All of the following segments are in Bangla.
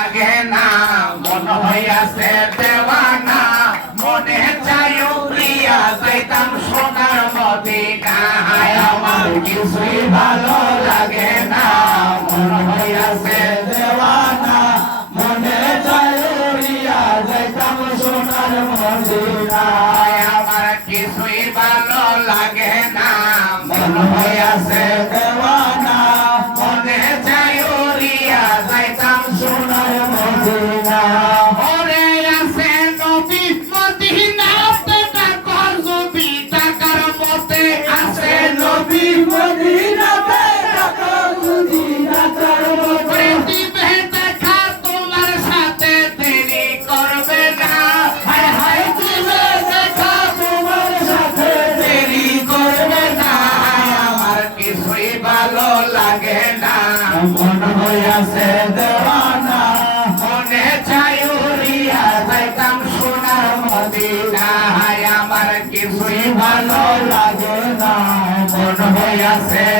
লাগে না। মন হইয়াছে দেওয়ানা। মনে চাই প্রিয়া যাইতাম সোনার মদিনায় আমার কিছুই ভালো লাগে না। মন হইয়াছে দেওয়ানা। মনে চাই প্রিয়া যাইতাম সোনার মদিনায় আমার কিছুই ভালো লাগে না। মন হইয়াছে কিছুই ভালো লাগে না মন হইয়াছে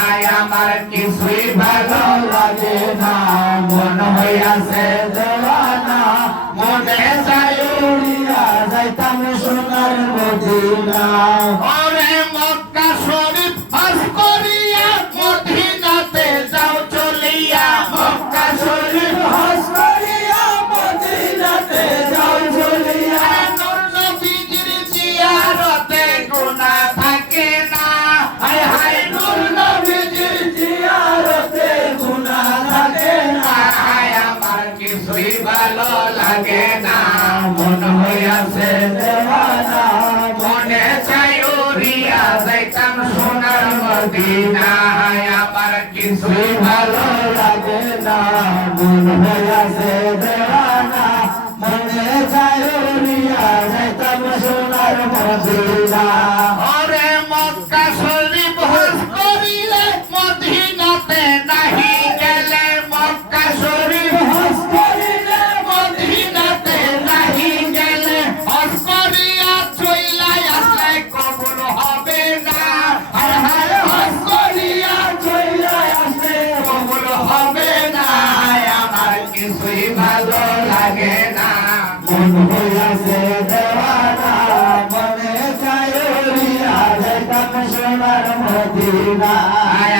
মদিনা আমার কিছুই ভালো লাগে না। মন হইয়াছে দেওয়ানা, মনে চাই উড়িয়া যাইতাম সোনার মদিনা। ওরে মক্কা শরীফ হজ করিয়া, মদিনাতে যাও চলিয়া। মক্কা শরীফ হজ করিয়া, মদিনাতে যাও চলিয়া। নবীজির জিয়ারতে গুনাহ থাকে না। হায় কিছুই ভালো লাগে না। মন হইয়াছে দেওয়ানা, মনে চাই উড়িয়া যাইতাম সোনার মদিনা হায় আমার কিছুই ভালো লাগে না, মন হইয়াছে দেওয়ানা, মনে চাই যাইতাম সোনার মদিনা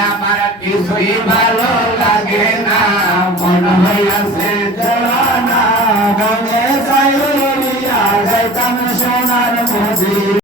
আমার কিছুই ভালো লাগে না মন হইয়াছে